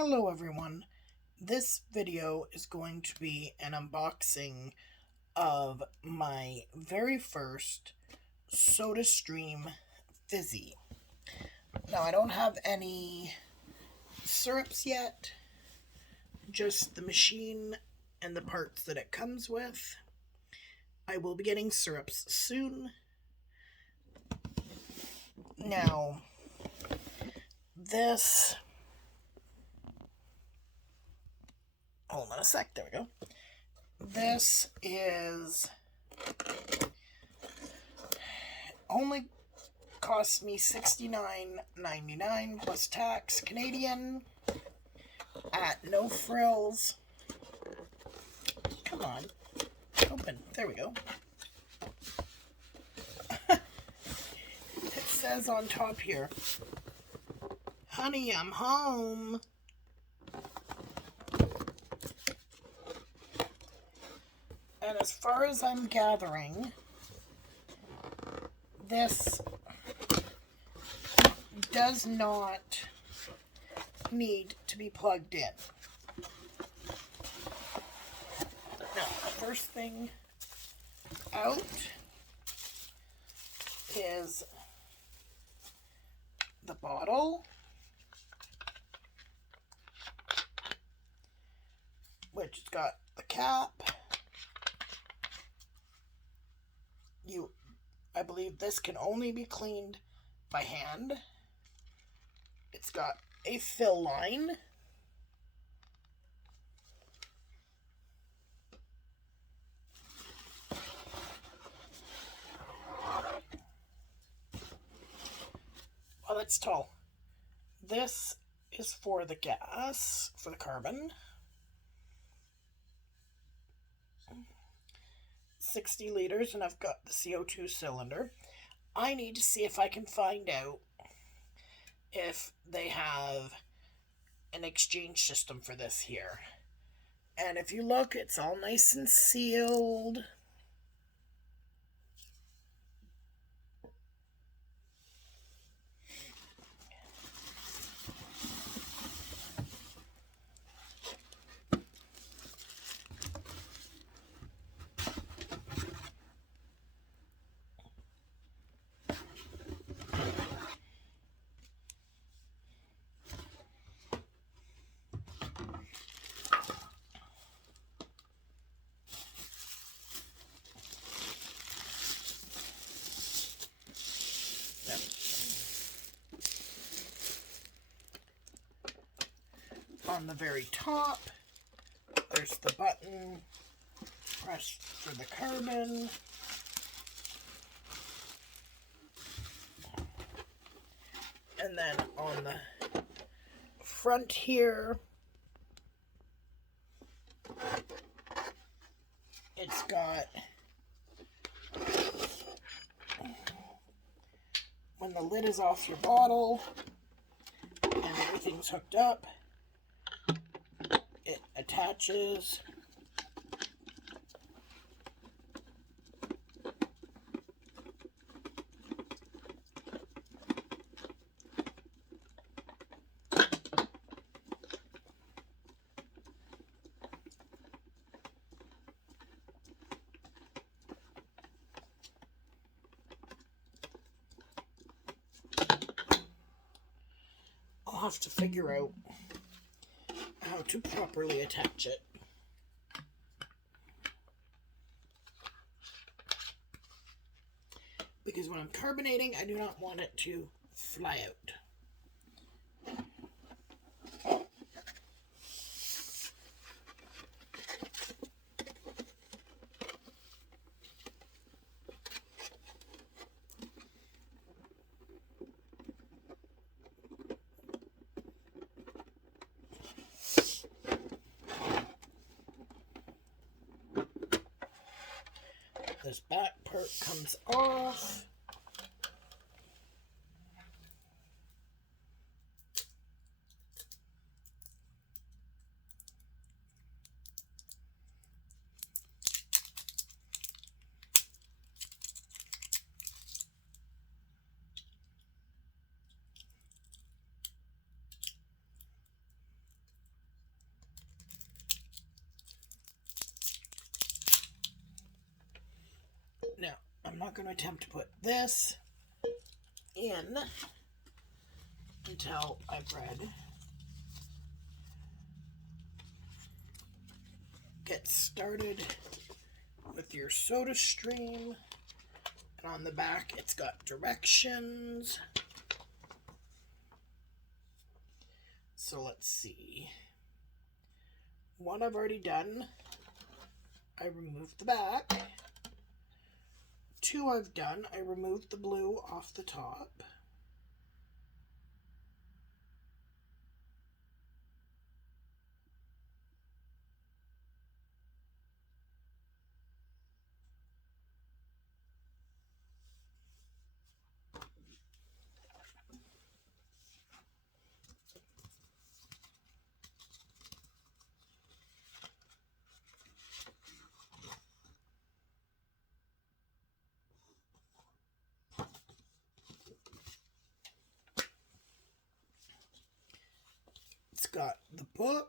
Hello everyone, this video is going to be an unboxing of my very first Sodastream Fizzi. Now I don't have any syrups yet, just the machine and the parts that it comes with. I will be getting syrups soon. Now, this... Hold on a sec, there we go. This is only cost me $69.99 plus tax Canadian at no frills. Come on, open, there we go. It says on top here, "Honey, I'm home." And as far as I'm gathering, this does not need to be plugged in. Now, the first thing out is the bottle, which has got the cap. I believe this can only be cleaned by hand. It's got a fill line. Well, that's tall. This is for the gas, for the carbon. 60 liters, and I've got the CO2 cylinder. I need to see if I can find out if they have an exchange system for this here. And if you look, it's all nice and sealed. On the very top, there's the button, press for the carbon. And then on the front here, it's got, when the lid is off your bottle and everything's hooked up, it attaches. I'll have to figure out how to properly attach it. Because when I'm carbonating, I do not want it to fly out. This back part comes off. I'm not going to attempt to put this in until I've read. Get started with your Sodastream, and on the back it's got directions. So let's see. One I've already done. I removed the back. Two I've done. I removed the blue off the top. It's got the book.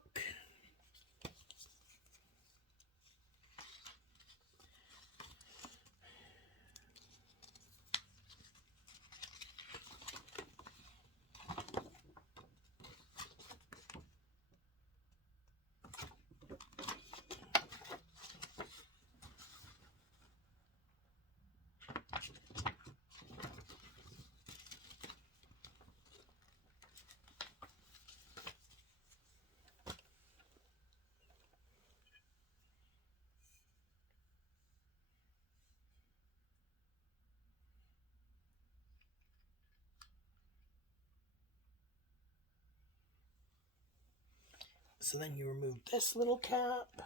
So then you remove this little cap.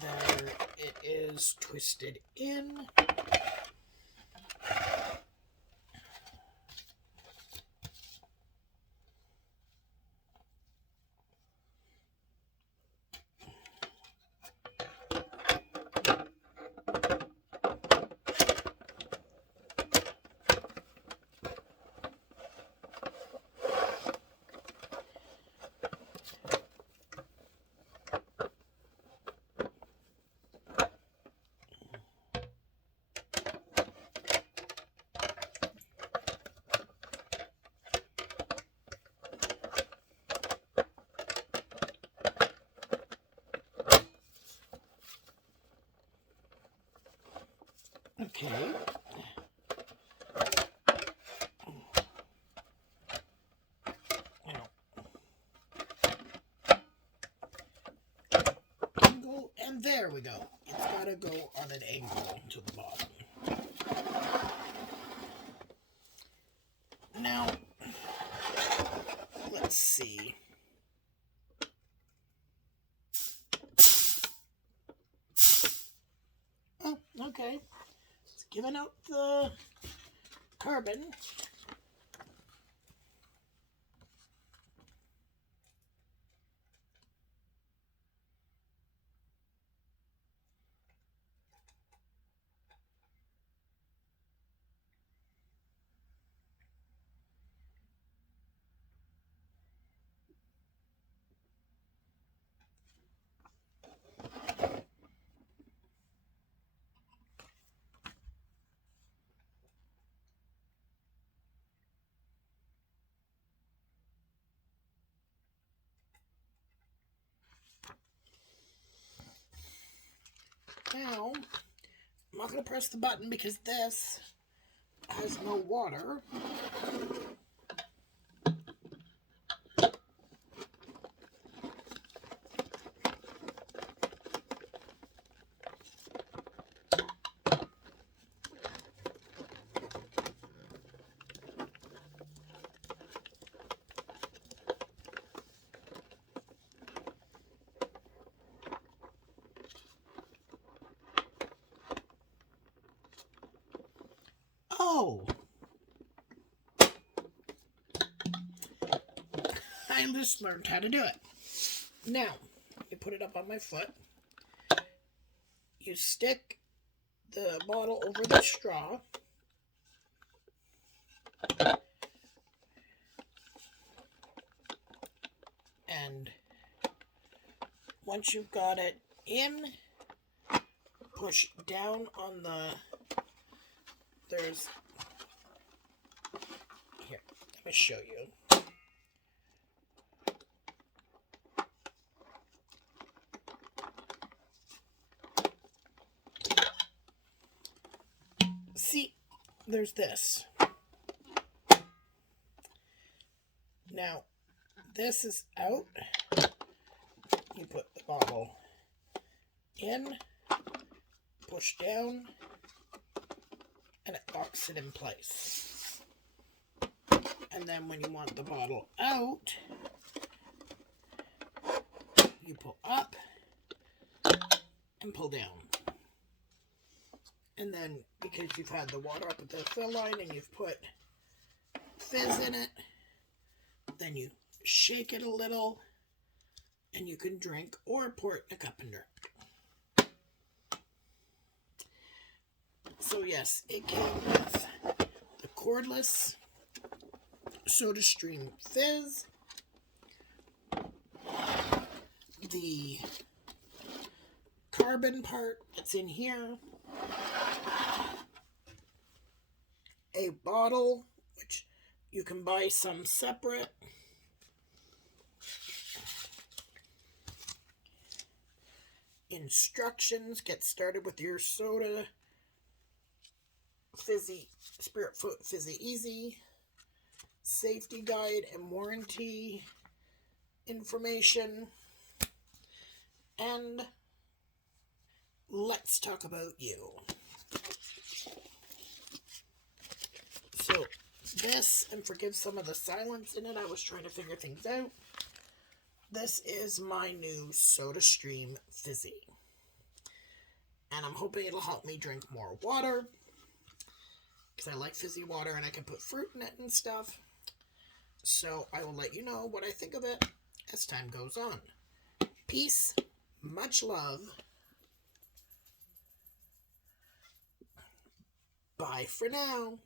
There it is, twisted in. Okay. Angle, and there we go. It's got to go on an angle to the bottom. Now, let's see. Oh, okay. It's giving out the carbon. Now, I'm not going to press the button because this has no water. Oh! I just learned how to do it. Now, you put it up on my foot. You stick the bottle over the straw. And once you've got it in, push down on there's, here, let me show you. See, there's this. Now, this is out. You put the bottle in, push down, and it locks it in place. And then when you want the bottle out, you pull up and pull down. And then, because you've had the water up at the fill line and you've put fizz in it, then you shake it a little and you can drink or pour it in a cup and drink. So yes, it came with the cordless Sodastream Fizz, the carbon part that's in here, a bottle, which you can buy some separate, instructions, get started with your soda, Fizzy, Spirit Foot Fizzy Easy, safety guide and warranty information, and let's talk about you. So this, and forgive some of the silence in it, I was trying to figure things out. This is my new Sodastream Fizzi. And I'm hoping it'll help me drink more water, because I like fizzy water and I can put fruit in it and stuff. So I will let you know what I think of it as time goes on. Peace, much love. Bye for now.